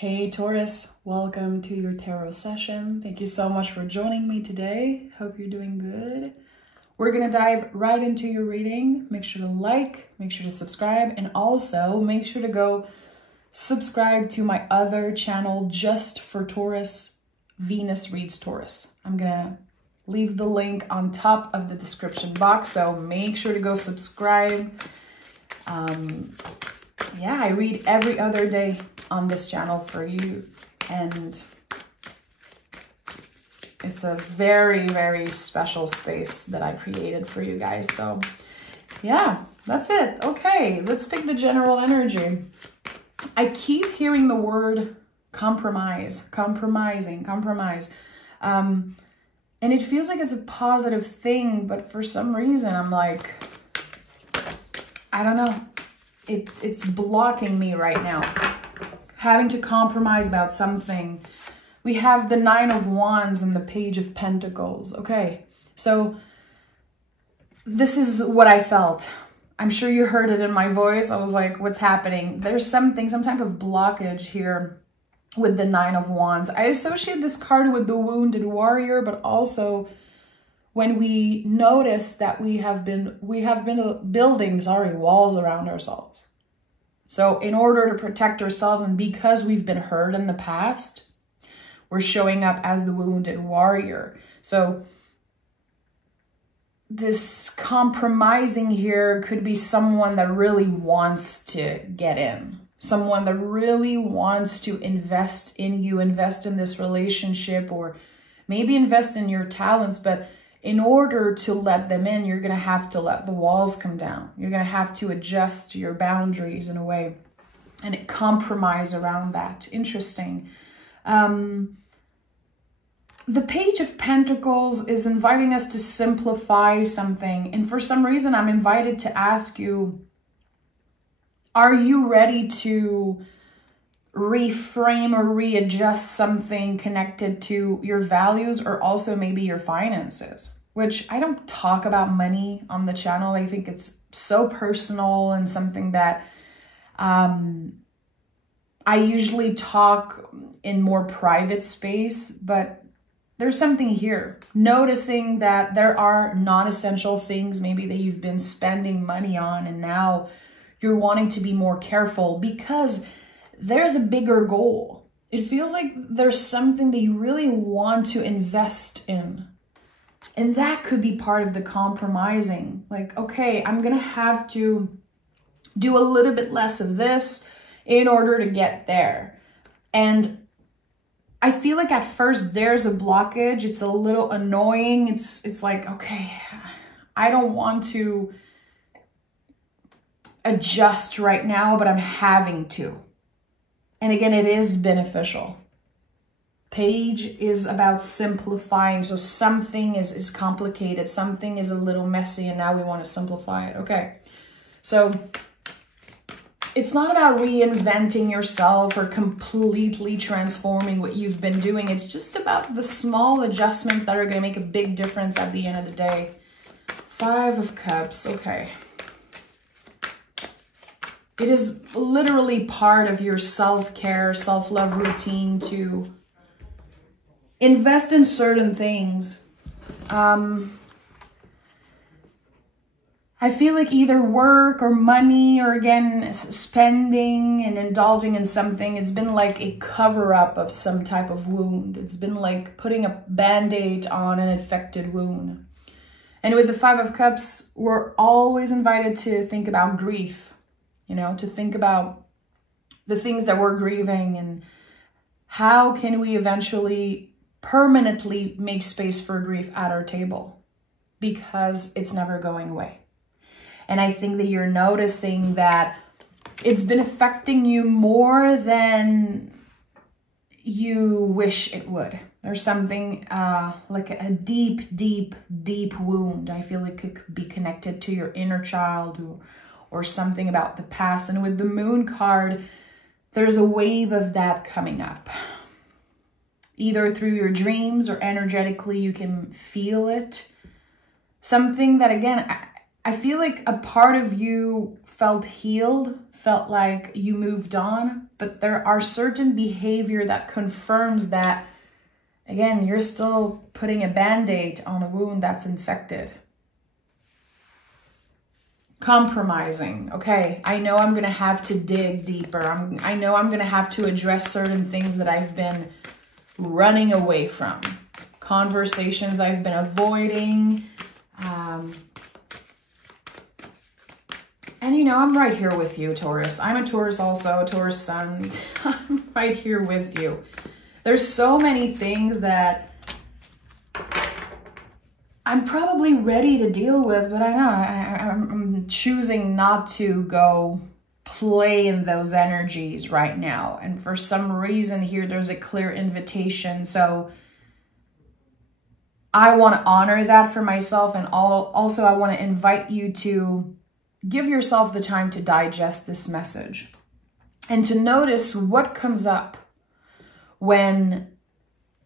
Hey Taurus, welcome to your tarot session. Thank you so much for joining me today. Hope you're doing good. We're gonna dive right into your reading. Make sure to like, make sure to subscribe, and also make sure to go subscribe to my other channel just for Taurus, Venus Reads Taurus. I'm gonna leave the link on top of the description box, so make sure to go subscribe. Yeah, I read every other day on this channel for you, and it's a very, very special space that I created for you guys. So yeah, that's it. Okay, let's take the general energy. I keep hearing the word compromise, compromising, compromise. And it feels like it's a positive thing, but for some reason I'm like, I don't know. It's blocking me right now. Having to compromise about something. We have the Nine of Wands and the Page of Pentacles. Okay, so this is what I felt. I'm sure you heard it in my voice. I was like, what's happening? There's something, some type of blockage here with the Nine of Wands. I associate this card with the Wounded Warrior, but also when we notice that we have been building, walls around ourselves. So in order to protect ourselves, and because we've been hurt in the past, we're showing up as the Wounded Warrior. So this compromising here could be someone that really wants to get in. Someone that really wants to invest in you, invest in this relationship, or maybe invest in your talents, but in order to let them in, you're going to have to let the walls come down. You're going to have to adjust your boundaries in a way and compromise around that. Interesting. The Page of Pentacles is inviting us to simplify something. And for some reason, I'm invited to ask you, are you ready to reframe or readjust something connected to your values, or also maybe your finances? Which I don't talk about money on the channel. I think it's so personal and something that I usually talk in more private space, but there's something here. Noticing that there are non-essential things maybe that you've been spending money on, and now you're wanting to be more careful because there's a bigger goal. It feels like there's something that you really want to invest in. And that could be part of the compromising. Like, okay, I'm going to have to do a little bit less of this in order to get there. And I feel like at first there's a blockage. It's a little annoying. It's like, okay, I don't want to adjust right now, but I'm having to. And again, it is beneficial. Page is about simplifying. So something is complicated. Something is a little messy, and now we want to simplify it. Okay. So it's not about reinventing yourself or completely transforming what you've been doing. It's just about the small adjustments that are going to make a big difference at the end of the day. Five of Cups. Okay. It is literally part of your self-care, self-love routine to invest in certain things. I feel like either work or money, or again, spending and indulging in something, it's been like a cover-up of some type of wound. It's been like putting a band-aid on an infected wound. And with the Five of Cups, we're always invited to think about grief. You know, to think about the things that we're grieving and how can we eventually permanently make space for grief at our table, because it's never going away. And I think that you're noticing that it's been affecting you more than you wish it would. There's something like a deep, deep, deep wound. I feel like it could be connected to your inner child, or something about the past. And with the Moon card, there's a wave of that coming up. Either through your dreams or energetically, you can feel it. Something that, again, I feel like a part of you felt healed, felt like you moved on, but there are certain behavior that confirms that, again, you're still putting a band-aid on a wound that's infected. Compromising. Okay, I know I'm going to have to dig deeper. I know I'm going to have to address certain things that I've been running away from. Conversations I've been avoiding. And you know, I'm right here with you, Taurus. I'm a Taurus also, a Taurus sun. I'm right here with you. There's so many things that I'm probably ready to deal with, but I know I'm choosing not to go play in those energies right now. And for some reason here, there's a clear invitation. So I want to honor that for myself. And also I want to invite you to give yourself the time to digest this message and to notice what comes up when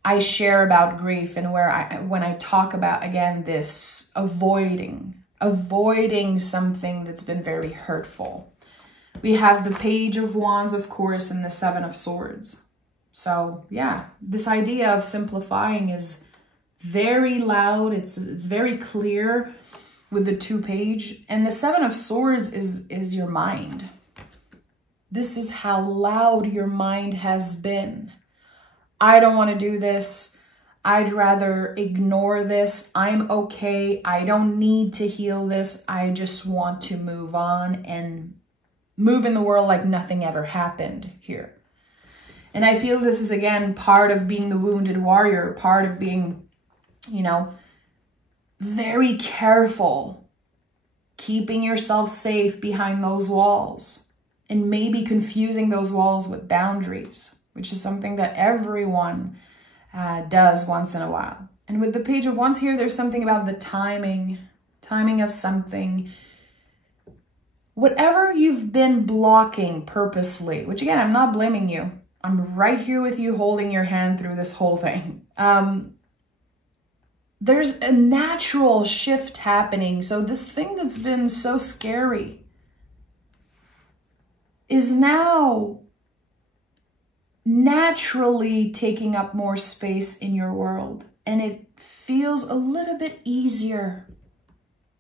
I share about grief and when I talk about, again, this avoiding something that's been very hurtful. We have the Page of Wands, of course, and the Seven of Swords. So yeah, this idea of simplifying is very loud. It's very clear with the 2-page. And the Seven of Swords is your mind. This is how loud your mind has been. I don't want to do this. I'd rather ignore this. I'm okay. I don't need to heal this. I just want to move on and move in the world like nothing ever happened here. And I feel this is, again, part of being the wounded warrior, part of being, you know, very careful, keeping yourself safe behind those walls, and maybe confusing those walls with boundaries, which is something that everyone does once in a while. And with the Page of Wands here, there's something about the timing of something. Whatever you've been blocking purposely, which again, I'm not blaming you. I'm right here with you, holding your hand through this whole thing. There's a natural shift happening. So this thing that's been so scary is now naturally taking up more space in your world. And it feels a little bit easier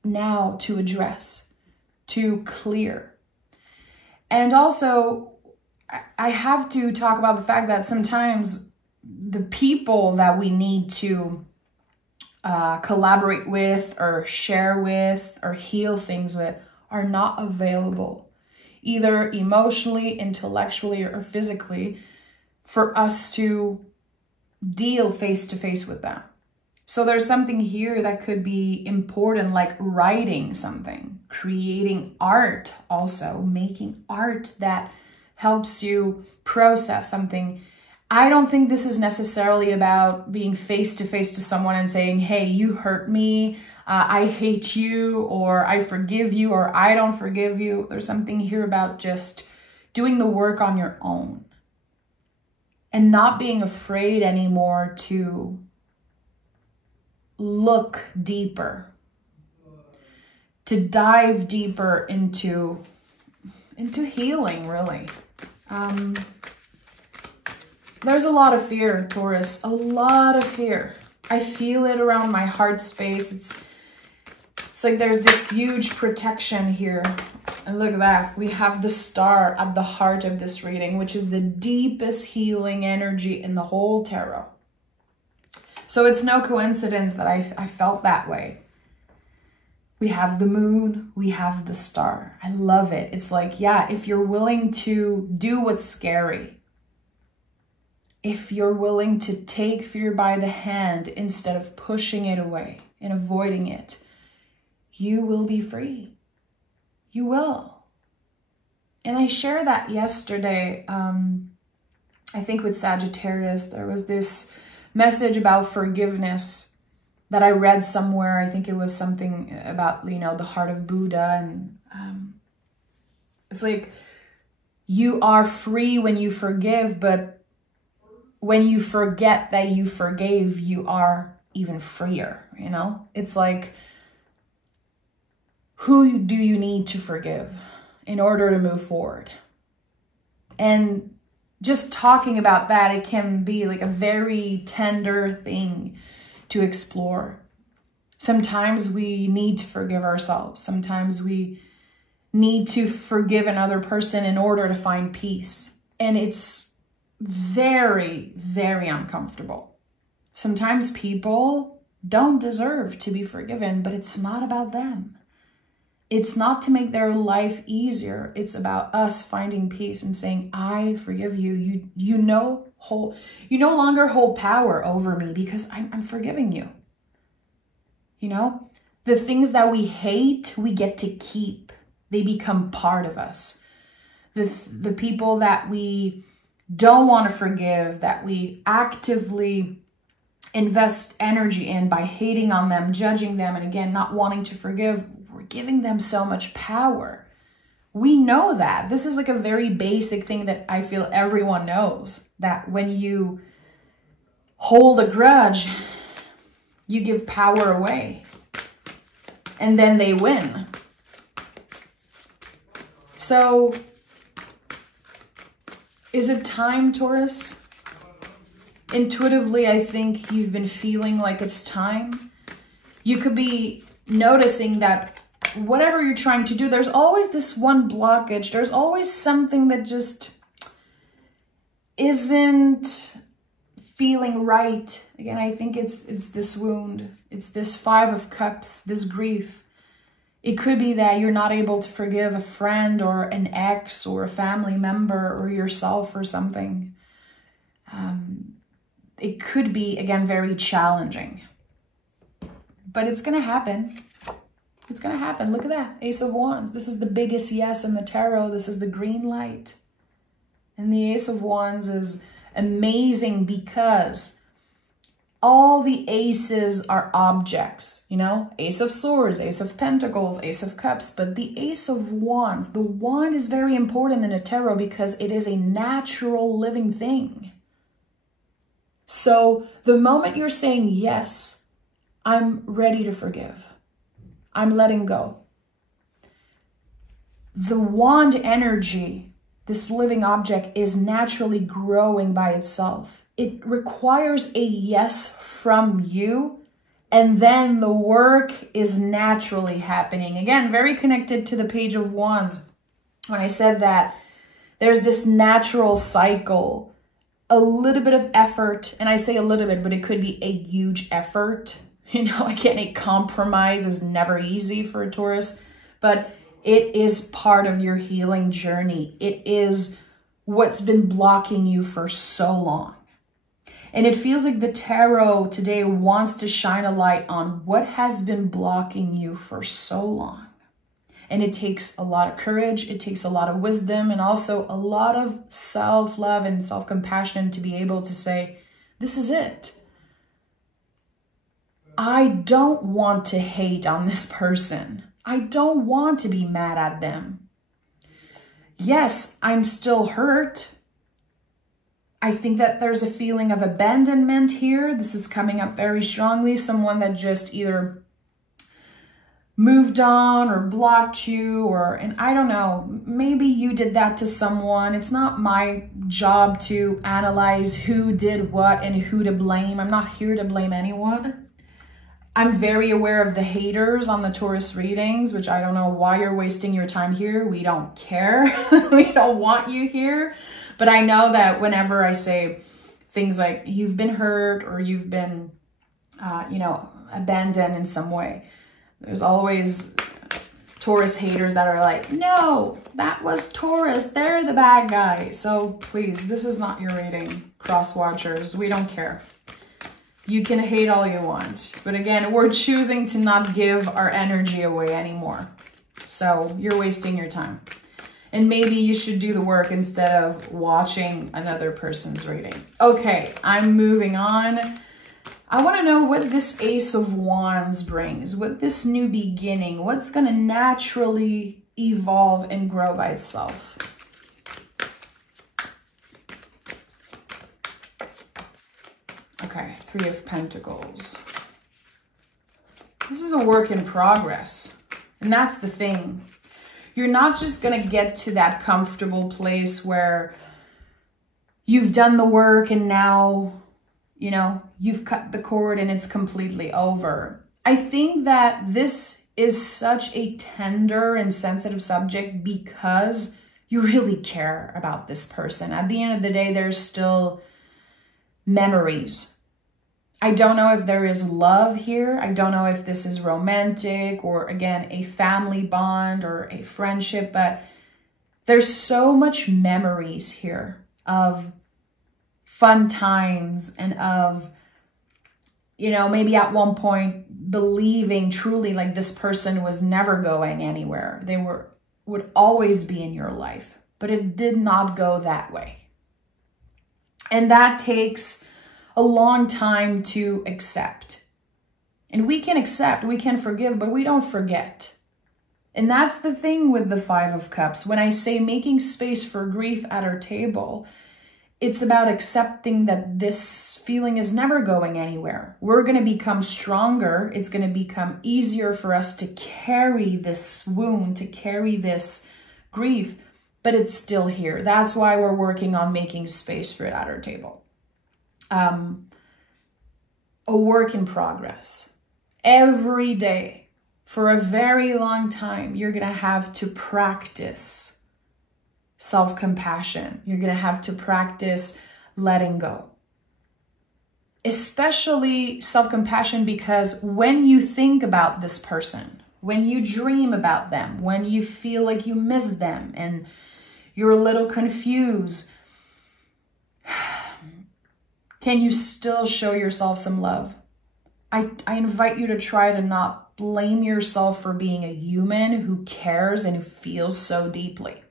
now to address, to clear. And also, I have to talk about the fact that sometimes the people that we need to collaborate with or share with or heal things with are not available, either emotionally, intellectually, or physically, for us to deal face to face with them. So there's something here that could be important, like writing something, creating art, also making art that helps you process something. I don't think this is necessarily about being face to face to someone and saying, hey, you hurt me, I hate you, or I forgive you, or I don't forgive you. There's something here about just doing the work on your own and not being afraid anymore to look deeper, to dive deeper into healing, really. There's a lot of fear, Taurus, a lot of fear. I feel it around my heart space. It's like there's this huge protection here. And look at that. We have the star at the heart of this reading, which is the deepest healing energy in the whole tarot. So it's no coincidence that I felt that way. We have the moon, we have the star. I love it. It's like, yeah, if you're willing to do what's scary, if you're willing to take fear by the hand instead of pushing it away and avoiding it, you will be free. You will. And I shared that yesterday, I think with Sagittarius. There was this message about forgiveness that I read somewhere. I think it was something about, you know, the heart of Buddha. And it's like, you are free when you forgive, but when you forget that you forgave, you are even freer, you know? It's like, who do you need to forgive in order to move forward? And just talking about that, it can be like a very tender thing to explore. Sometimes we need to forgive ourselves. Sometimes we need to forgive another person in order to find peace. And it's very, very uncomfortable. Sometimes people don't deserve to be forgiven, but it's not about them. It's not to make their life easier. It's about us finding peace and saying, I forgive you. You no longer hold power over me because I'm forgiving you. You know, the things that we hate, we get to keep. They become part of us. The people that we don't want to forgive, that we actively invest energy in by hating on them, judging them, and again, not wanting to forgive, we're giving them so much power. We know that. This is like a very basic thing that I feel everyone knows, that when you hold a grudge, you give power away, and then they win. So, is it time, Taurus? Intuitively, I think you've been feeling like it's time. You could be noticing that whatever you're trying to do, there's always this one blockage. There's always something that just isn't feeling right. Again, I think it's this wound. It's this 5 of Cups, this grief. It could be that you're not able to forgive a friend or an ex or a family member or yourself or something. It could be, again, very challenging. But it's going to happen. It's going to happen. Look at that. Ace of Wands. This is the biggest yes in the tarot. This is the green light. And the Ace of Wands is amazing because all the aces are objects, you know, Ace of Swords, Ace of Pentacles, Ace of Cups, but the Ace of Wands, the wand is very important in a tarot because it is a natural living thing. So the moment you're saying, yes, I'm ready to forgive, I'm letting go, the wand energy, this living object, is naturally growing by itself. It requires a yes from you, and then the work is naturally happening. Again, very connected to the Page of Wands. When I said that there's this natural cycle, a little bit of effort, and I say a little bit, but it could be a huge effort. You know, again, a compromise is never easy for a Taurus, but it is part of your healing journey. It is what's been blocking you for so long. And it feels like the tarot today wants to shine a light on what has been blocking you for so long. And it takes a lot of courage, it takes a lot of wisdom, and also a lot of self-love and self-compassion to be able to say, this is it. I don't want to hate on this person. I don't want to be mad at them. Yes, I'm still hurt. I think that there's a feeling of abandonment here. This is coming up very strongly. Someone that just either moved on or blocked you, or, and I don't know, maybe you did that to someone. It's not my job to analyze who did what and who to blame. I'm not here to blame anyone. I'm very aware of the haters on the Taurus readings, which I don't know why you're wasting your time here. We don't care. We don't want you here. But I know that whenever I say things like you've been hurt or you've been, you know, abandoned in some way, there's always Taurus haters that are like, no, that was Taurus. They're the bad guy. So please, this is not your reading, cross watchers. We don't care. You can hate all you want. But again, we're choosing to not give our energy away anymore. So you're wasting your time. And maybe you should do the work instead of watching another person's reading. Okay, I'm moving on. I want to know what this Ace of Wands brings, what this new beginning, what's going to naturally evolve and grow by itself. Okay, Three of Pentacles. This is a work in progress. And that's the thing. You're not just going to get to that comfortable place where you've done the work and now, you know, you've cut the cord and it's completely over. I think that this is such a tender and sensitive subject because you really care about this person. At the end of the day, there's still memories. I don't know if there is love here. I don't know if this is romantic or, again, a family bond or a friendship, but there's so much memories here of fun times and of, you know, maybe at one point believing truly like this person was never going anywhere. They would always be in your life, but it did not go that way. And that takes a long time to accept. And we can accept, we can forgive, but we don't forget. And that's the thing with the Five of Cups. When I say making space for grief at our table, it's about accepting that this feeling is never going anywhere. We're going to become stronger. It's going to become easier for us to carry this wound, to carry this grief, but it's still here. That's why we're working on making space for it at our table. A work in progress. Every day, for a very long time, you're going to have to practice self-compassion. You're going to have to practice letting go. Especially self-compassion, because when you think about this person, when you dream about them, when you feel like you miss them and you're a little confused, can you still show yourself some love? I invite you to try to not blame yourself for being a human who cares and who feels so deeply.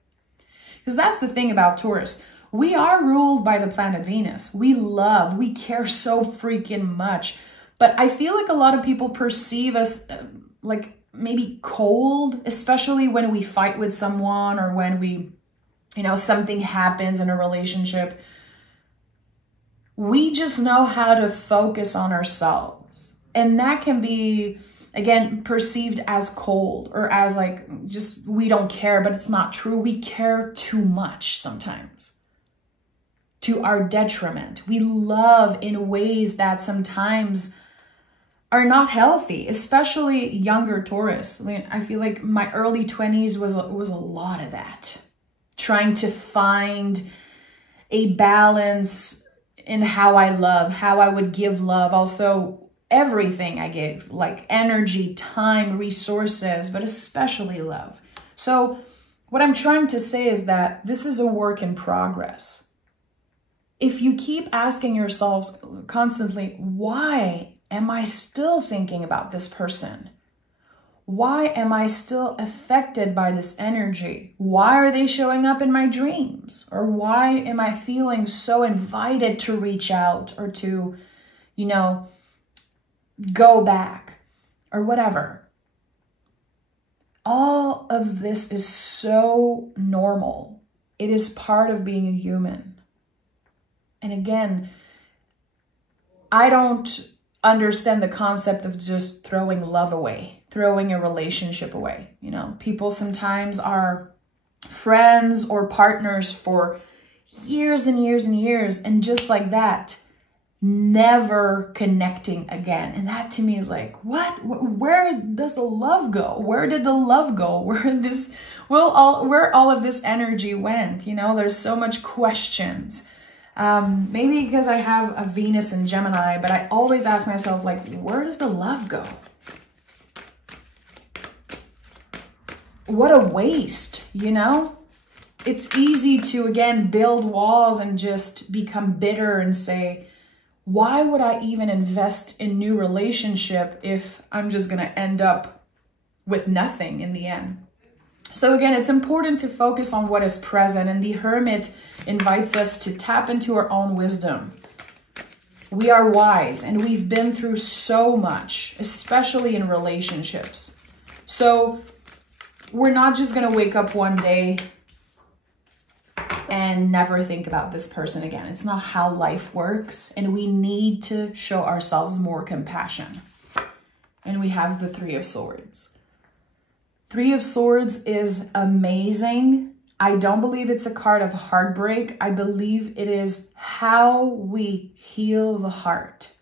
Because that's the thing about Taurus. We are ruled by the planet Venus. We love, we care so freaking much. But I feel like a lot of people perceive us like maybe cold, especially when we fight with someone or when we, you know, something happens in a relationship. We just know how to focus on ourselves. And that can be, again, perceived as cold or as like, just, we don't care, but it's not true. We care too much sometimes, to our detriment. We love in ways that sometimes are not healthy, especially younger Taurus. I mean, I feel like my early 20s was a lot of that. Trying to find a balance in how I love, how I would give love. Also, everything I gave, like energy, time, resources, but especially love. So what I'm trying to say is that this is a work in progress. If you keep asking yourselves constantly, why am I still thinking about this person? Why am I still affected by this energy? Why are they showing up in my dreams? Or why am I feeling so invited to reach out or to, you know, go back or whatever? All of this is so normal. It is part of being a human. And again, I don't understand the concept of just throwing love away, throwing a relationship away. You know, people sometimes are friends or partners for years and years and years, and just like that, never connecting again. And that to me is like, what? Where does the love go? Where did the love go? Where all of this energy went? You know, there's so much questions. Maybe because I have a Venus in Gemini, but I always ask myself, like, where does the love go? What a waste, you know? It's easy to, again, build walls and just become bitter and say, why would I even invest in new relationship if I'm just going to end up with nothing in the end? So again, it's important to focus on what is present, and the Hermit invites us to tap into our own wisdom. We are wise and we've been through so much, especially in relationships. So we're not just going to wake up one day and never think about this person again. It's not how life works, and we need to show ourselves more compassion. And we have the Three of Swords. Three of Swords is amazing. I don't believe it's a card of heartbreak. I believe it is how we heal the heart.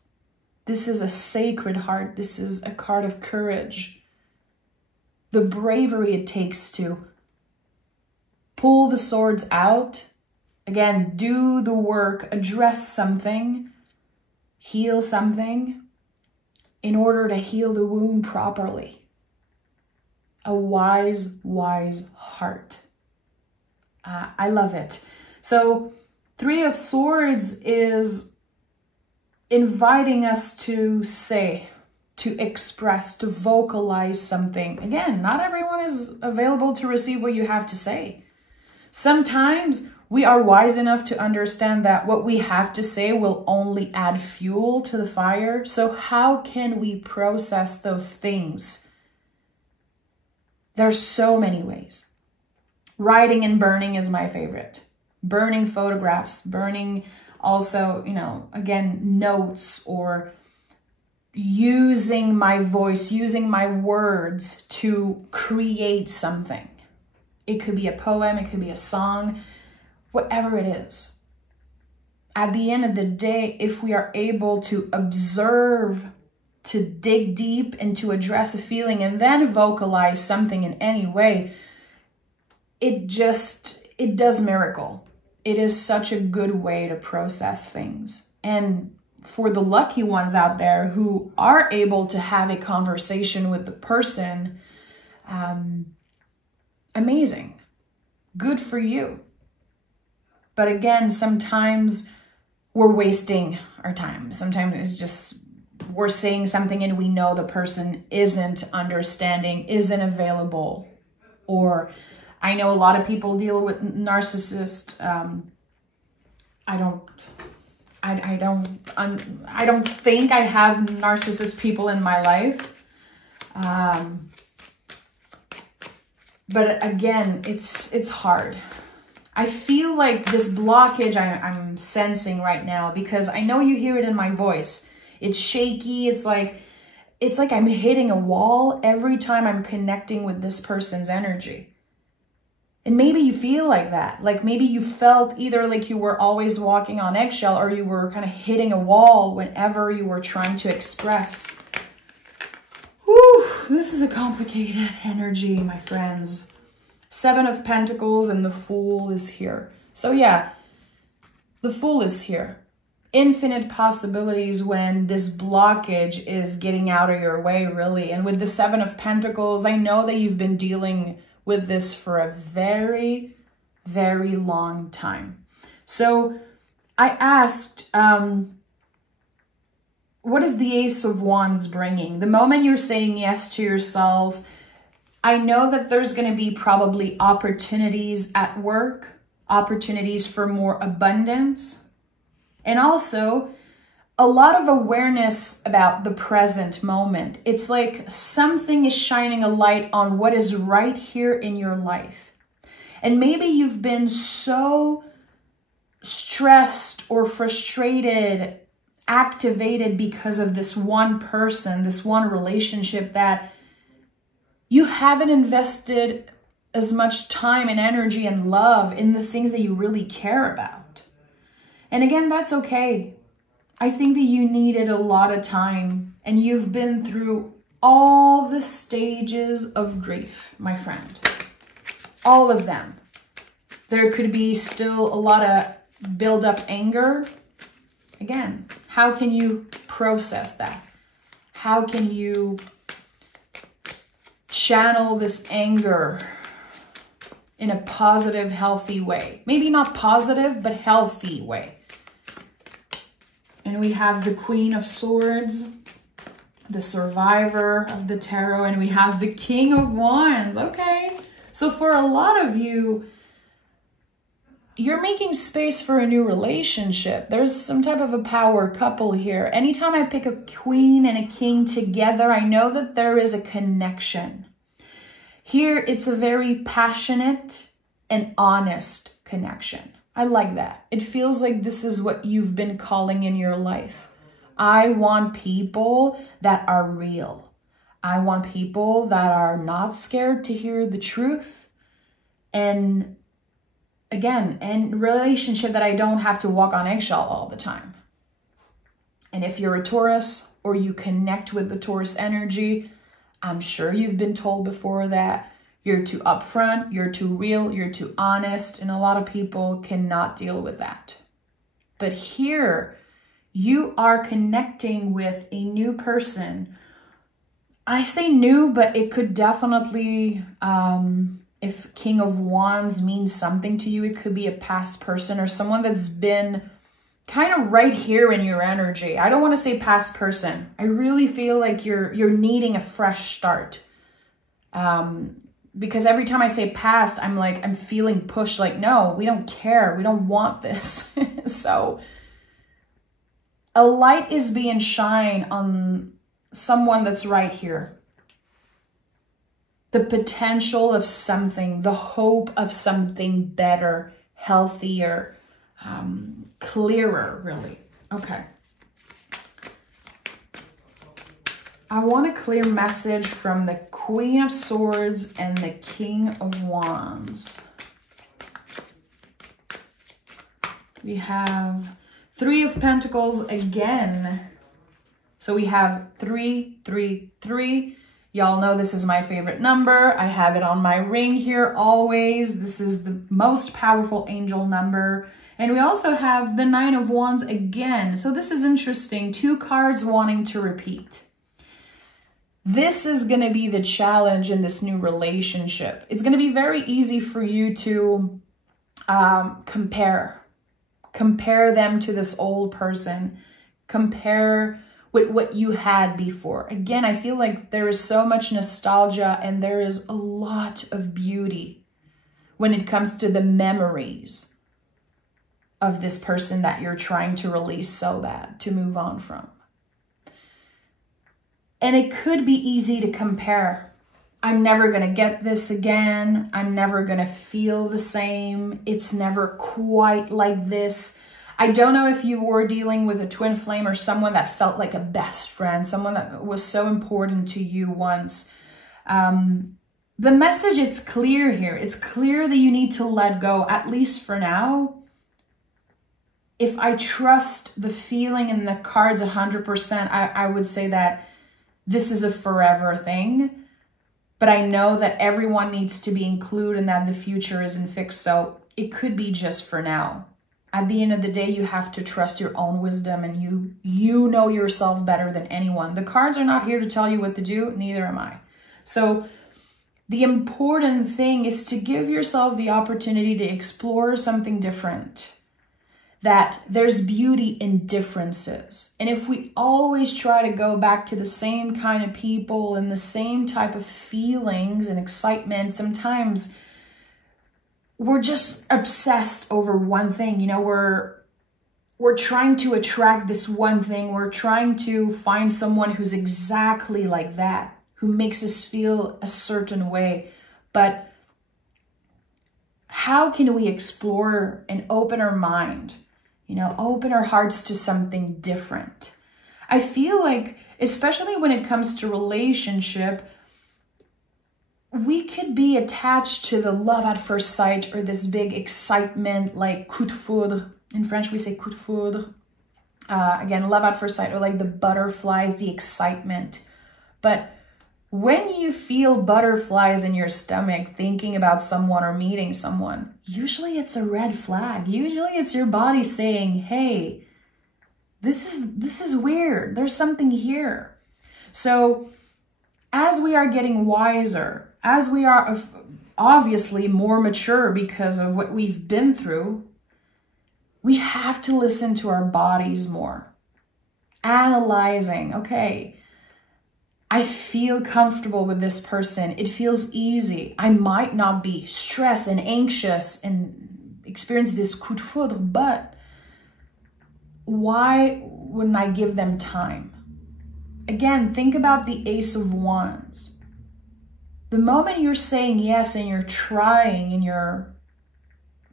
This is a sacred heart. This is a card of courage. The bravery it takes to pull the swords out. Again, do the work, address something, heal something in order to heal the wound properly. A wise, wise heart. I love it. So Three of Swords is inviting us to say, to express, to vocalize something. Again, not everyone is available to receive what you have to say. Sometimes we are wise enough to understand that what we have to say will only add fuel to the fire. So how can we process those things? There's so many ways. Writing and burning is my favorite. Burning photographs, burning also, again, notes, or using my voice, using my words to create something. It could be a poem, it could be a song, whatever it is. At the end of the day, if we are able to observe, to dig deep and to address a feeling and then vocalize something in any way, it does miracle. It is such a good way to process things. And for the lucky ones out there who are able to have a conversation with the person, amazing. Good for you. But again, sometimes we're wasting our time. Sometimes it's just we're saying something and we know the person isn't understanding, isn't available. Or I know a lot of people deal with narcissists. I don't think I have narcissist people in my life. But again, it's hard. I feel like this blockage I'm sensing right now, because I know you hear it in my voice. It's shaky. It's like I'm hitting a wall every time I'm connecting with this person's energy. And maybe you feel like that. Like maybe you felt either like you were always walking on eggshell, or you were kind of hitting a wall whenever you were trying to express. Whew, this is a complicated energy, my friends. Seven of Pentacles and the Fool is here. So yeah, the Fool is here. Infinite possibilities when this blockage is getting out of your way, really. And with the Seven of Pentacles, I know that you've been dealing with this for a very, very long time. So I asked, what is the Ace of Wands bringing? The moment you're saying yes to yourself, I know that there's going to be probably opportunities at work, opportunities for more abundance, and also a lot of awareness about the present moment. It's like something is shining a light on what is right here in your life. And maybe you've been so stressed or frustrated, activated because of this one person, this one relationship, that you haven't invested as much time and energy and love in the things that you really care about. And again, that's okay. I think that you needed a lot of time, and you've been through all the stages of grief, my friend. All of them. There could be still a lot of build-up anger. Again, how can you process that? How can you channel this anger in a positive, healthy way? Maybe not positive, but healthy way. And we have the Queen of Swords, the Survivor of the Tarot, and we have the King of Wands. Okay. So for a lot of you, you're making space for a new relationship. There's some type of a power couple here. Anytime I pick a queen and a king together, I know that there is a connection. Here, it's a very passionate and honest connection. I like that. It feels like this is what you've been calling in your life. I want people that are real. I want people that are not scared to hear the truth. And again, in relationship that I don't have to walk on eggshell all the time. And if you're a Taurus or you connect with the Taurus energy, I'm sure you've been told before that you're too upfront, you're too real, you're too honest, and a lot of people cannot deal with that. But here, you are connecting with a new person. I say new, but it could definitely, if King of Wands means something to you, it could be a past person or someone that's been kind of right here in your energy. I don't want to say past person. I really feel like you're needing a fresh start. Because every time I say past, I'm feeling pushed like, no, we don't care. We don't want this. So a light is being shined on someone that's right here. The potential of something, the hope of something better, healthier, clearer, really. Okay. I want a clear message from the Queen of Swords and the King of Wands. We have Three of Pentacles again. So we have 3, 3, 3. Y'all know this is my favorite number. I have it on my ring here always. This is the most powerful angel number. And we also have the 9 of Wands again. So this is interesting. 2 cards wanting to repeat. This is going to be the challenge in this new relationship. It's going to be very easy for you to compare them to this old person, compare with what you had before. Again, I feel like there is so much nostalgia and there is a lot of beauty when it comes to the memories of this person that you're trying to release so bad, to move on from. And it could be easy to compare. I'm never going to get this again. I'm never going to feel the same. It's never quite like this. I don't know if you were dealing with a twin flame or someone that felt like a best friend, someone that was so important to you once. The message is clear here. It's clear that you need to let go, at least for now. If I trust the feeling in the cards 100%, I would say that this is a forever thing. But I know that everyone needs to be included and that the future isn't fixed. So it could be just for now. At the end of the day, you have to trust your own wisdom and you know yourself better than anyone. The cards are not here to tell you what to do, neither am I. So the important thing is to give yourself the opportunity to explore something different. That there's beauty in differences. And if we always try to go back to the same kind of people and the same type of feelings and excitement, sometimes we're just obsessed over one thing. You know, we're trying to attract this one thing. We're trying to find someone who's exactly like that, who makes us feel a certain way. But how can we explore and open our mind, you know, open our hearts to something different? I feel like, especially when it comes to relationship, we could be attached to the love at first sight or this big excitement, like coup de foudre. In French, we say coup de foudre. Again, love at first sight, or like the butterflies, the excitement. But when you feel butterflies in your stomach thinking about someone or meeting someone, usually it's a red flag. Usually it's your body saying, hey, this is weird. There's something here. So as we are getting wiser, as we are obviously more mature because of what we've been through, we have to listen to our bodies more. Analyzing, okay, I feel comfortable with this person. It feels easy. I might not be stressed and anxious and experience this coup de foudre, but why wouldn't I give them time? Again, think about the Ace of Wands. The moment you're saying yes and you're trying and you're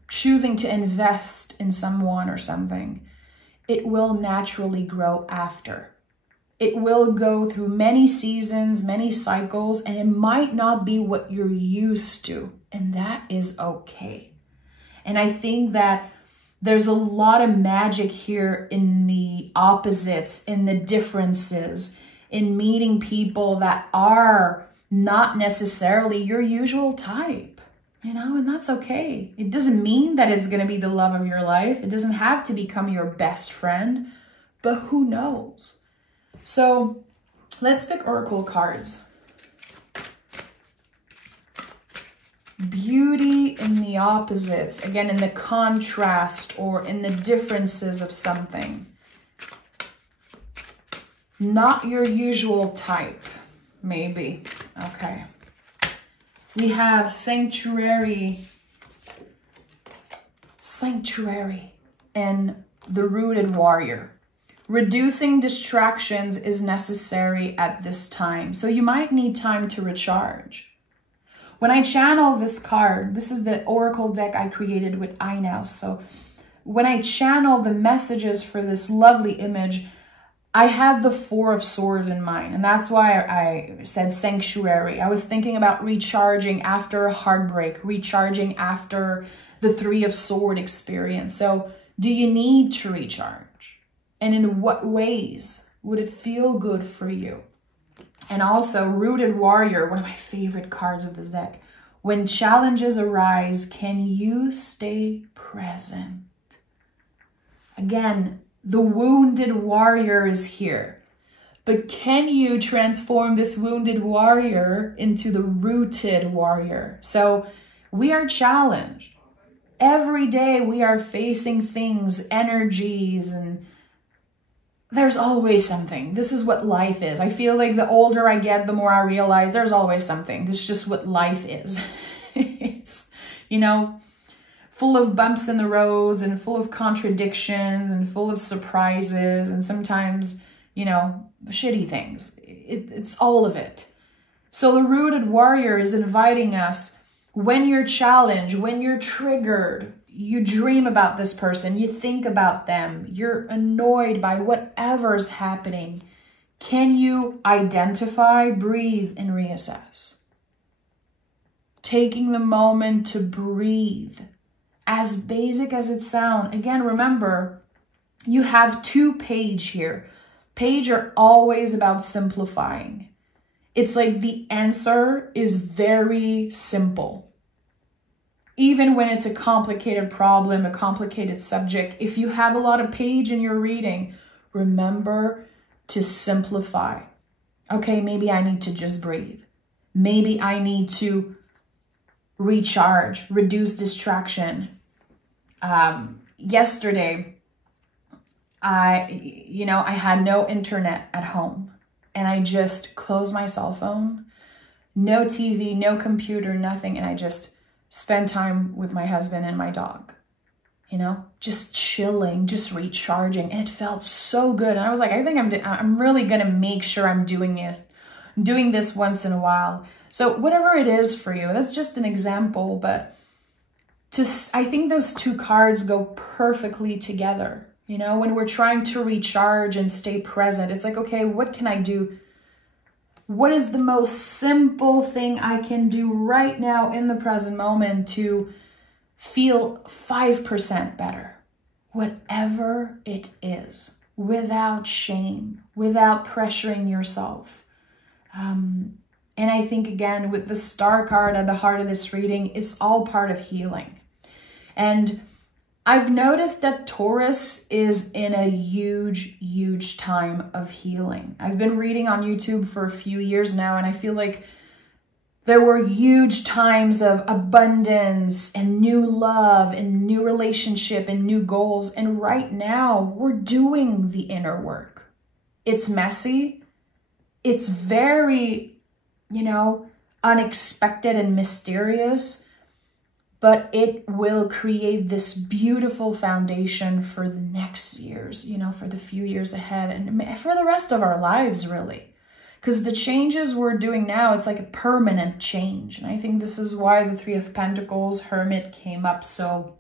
choosing to invest in someone or something, it will naturally grow after. It will go through many seasons, many cycles, and it might not be what you're used to. And that is okay. And I think that there's a lot of magic here in the opposites, in the differences, in meeting people that are not necessarily your usual type, you know, and that's okay. It doesn't mean that it's going to be the love of your life. It doesn't have to become your best friend, but who knows? So let's pick oracle cards. Beauty in the opposites, again, in the contrast or in the differences of something. Not your usual type, maybe. Okay. We have sanctuary, and the rooted warrior. Reducing distractions is necessary at this time. So you might need time to recharge. When I channel this card, this is the oracle deck I created with iNow. So when I channel the messages for this lovely image, I had the Four of Swords in mind, and that's why I said sanctuary. I was thinking about recharging after a heartbreak, recharging after the Three of Swords experience. So do you need to recharge? And in what ways would it feel good for you? And also Rooted Warrior, one of my favorite cards of this deck. When challenges arise, can you stay present? Again, the wounded warrior is here. But can you transform this wounded warrior into the rooted warrior? So we are challenged. Every day we are facing things, energies, and there's always something. This is what life is. I feel like the older I get, the more I realize there's always something. This is just what life is. It's, you know, full of bumps in the roads and full of contradictions and full of surprises and sometimes, you know, shitty things. It's all of it. So the rooted warrior is inviting us, when you're challenged, when you're triggered, you dream about this person, you think about them, you're annoyed by whatever's happening. Can you identify, breathe, and reassess? Taking the moment to breathe. As basic as it sounds. Again, remember, you have two page here. Page are always about simplifying. It's like the answer is very simple. Even when it's a complicated problem, a complicated subject, if you have a lot of page in your reading, remember to simplify. Okay, maybe I need to just breathe. Maybe I need to recharge, reduce distraction. Yesterday, I had no internet at home and I just closed my cell phone, no TV, no computer, nothing. And I just spent time with my husband and my dog, you know, just chilling, just recharging. And it felt so good. And I was like, I think I'm really going to make sure I'm doing this once in a while. So whatever it is for you, that's just an example, but I think those two cards go perfectly together. You know, when we're trying to recharge and stay present, it's like, okay, what can I do? What is the most simple thing I can do right now in the present moment to feel 5% better? Whatever it is, without shame, without pressuring yourself. And I think, again, with the Star card at the heart of this reading, it's all part of healing. And I've noticed that Taurus is in a huge, huge time of healing. I've been reading on YouTube for a few years now, and I feel like there were huge times of abundance and new love and new relationship and new goals. And right now, we're doing the inner work. It's messy. It's very, you know, unexpected and mysterious. But it will create this beautiful foundation for the next years, you know, for the few years ahead and for the rest of our lives, really. Because the changes we're doing now, it's like a permanent change. And I think this is why the Three of Pentacles, Hermit, came up so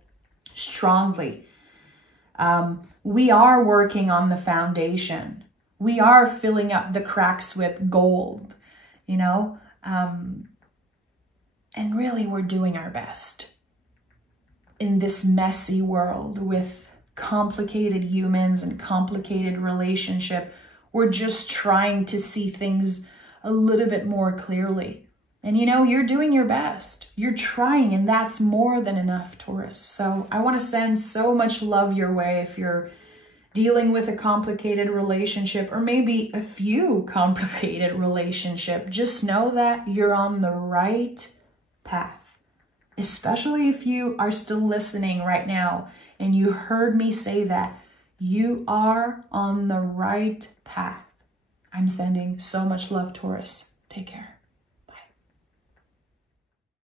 strongly. We are working on the foundation. We are filling up the cracks with gold, you know? And really, we're doing our best in this messy world with complicated humans and complicated relationship. We're just trying to see things a little bit more clearly. And you know, you're doing your best. You're trying, and that's more than enough, Taurus. So I want to send so much love your way if you're dealing with a complicated relationship, or maybe a few complicated relationships. Just know that you're on the right path. Especially if you are still listening right now and you heard me say that, you are on the right path. I'm sending so much love, Taurus. Take care.